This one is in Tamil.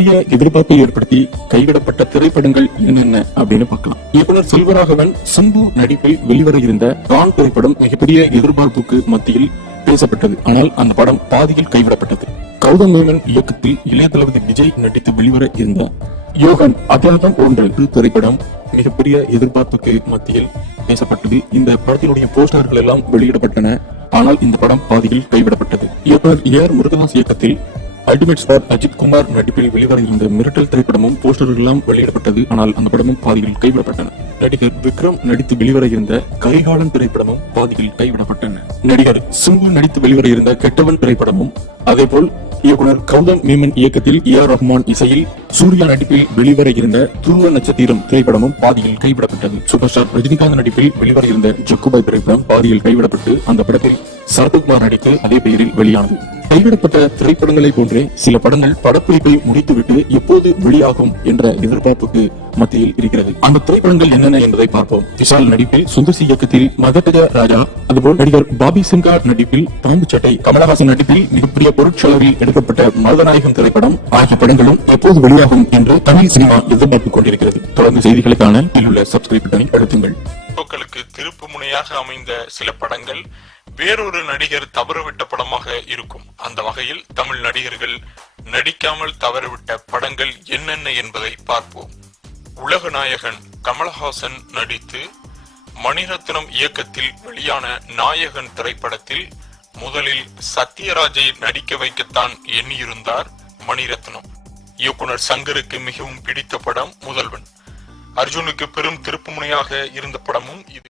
மிகப்பெரிய எதிர்பார்ப்பை ஏற்படுத்தி கைவிடப்பட்ட திரைப்படங்கள் என்னென்ன அப்படின்னு பார்க்கலாம். இயக்குனர் செல்வராகவன் சம்பு நடிப்பில் வெளிவர இருந்த டான் திரைப்படம் மிகப்பெரிய எதிர்பார்ப்புக்கு மத்தியில் பேசப்பட்டது. ஆனால் அந்த படம் பாதியில் கைவிடப்பட்டது. கௌதம் மேனன் இயக்கத்தில் இளைய தளபதி விஜய் நடித்து வெளிவர இருந்த யோகன் அத்தியாயம் 1 திரைப்படம் மிகப்பெரிய எதிர்பார்ப்புக்கு மத்தியில் பேசப்பட்டது. இந்த படத்தினுடைய போஸ்டர்கள் எல்லாம் வெளியிடப்பட்டன. ஆனால் இந்த படம் பாதியில் கைவிடப்பட்டது. இயக்குனர் ஏஆர் முருகதாஸ் இயக்கத்தில் அல்டிமேட் ஸ்டார் அஜித் குமார் நடிப்பில் வெளிவர இந்த மிரட்டல் திரைப்படமும் போஸ்டர்கள் எல்லாம் வெளியிடப்பட்டது. ஆனால் அந்த படமும் பாதியில் கைவிடப்பட்டன. நடிகர் விக்ரம் நடித்து வெளிவர இருந்த கரிகாலன் திரைப்படமும் பாதியில் கைவிடப்பட்டன. நடிகர் சிம்பு நடித்து வெளிவர இருந்த கெட்டவன் திரைப்படமும், அதேபோல் இயக்குனர் கௌதம் மேமன் இயக்கத்தில் ஏஆர் ரஹ்மான் இசையில் சூர்யா நடிப்பில் வெளிவர இருந்த துருவ நட்சத்திரம் திரைப்படமும் பாதியில் கைவிடப்பட்டது. சூப்பர் ஸ்டார் ரஜினிகாந்த் நடிப்பில் வெளிவர இருந்த ஜக்குபாய் திரைப்படம் பாதியில் கைவிடப்பட்டு அந்த படத்தில் சரத்குமார் நடித்து அதே பெயரில் வெளியானது. கைவிடப்பட்ட திரைப்படங்களை போன்றே சில படங்கள் படப்பிடிப்பை முடித்துவிட்டு எப்போது வெளியாகும் என்ற எதிர்பார்ப்புக்கு மத்தியில் இருக்கிறது. அந்த திரைப்படங்கள் என்னென்ன என்பதை பார்ப்போம். விஷால் நடிப்பில் சுந்தர்சி இயக்கத்தில் மகதஜ ராஜா, அதுபோல் நடிகர் பாபி சிங்கா நடிப்பில் பாம்பு சட்டை, கமலஹாசன் நடிப்பில் மிகப்பெரிய பொருட்செலவில் எடுக்கப்பட்ட மருதநாயகம் திரைப்படம் ஆகிய படங்களும் எப்போது வெளியாகும் என்று தமிழ் சினிமா எதிர்பார்த்துக் கொண்டிருக்கிறது. தொடர்ந்து செய்திகளுக்கான கீழுள்ள சப்ஸ்கிரைப் பட்டனை அழுத்துங்கள். மக்களுக்கு திருப்பு முனையாக அமைந்த சில படங்கள் வேறொரு நடிகர் தவறவிட்ட படமாக இருக்கும். அந்த வகையில் தமிழ் நடிகர்கள் நடிக்காமல் தவறவிட்ட படங்கள் என்னென்ன என்பதை பார்ப்போம். உலக நாயகன் கமலஹாசன் நடித்து மணிரத்னம் இயக்கத்தில் வெளியான நாயகன் திரைப்படத்தில் முதலில் சத்யராஜை நடிக்க வைக்கத்தான் எண்ணியிருந்தார் மணிரத்னம். இயக்குனர் சங்கருக்கு மிகவும் பிடித்த படம் முதல்வன். அர்ஜுனுக்கு பெரும் திருப்புமுனையாக இருந்த படமும் இது.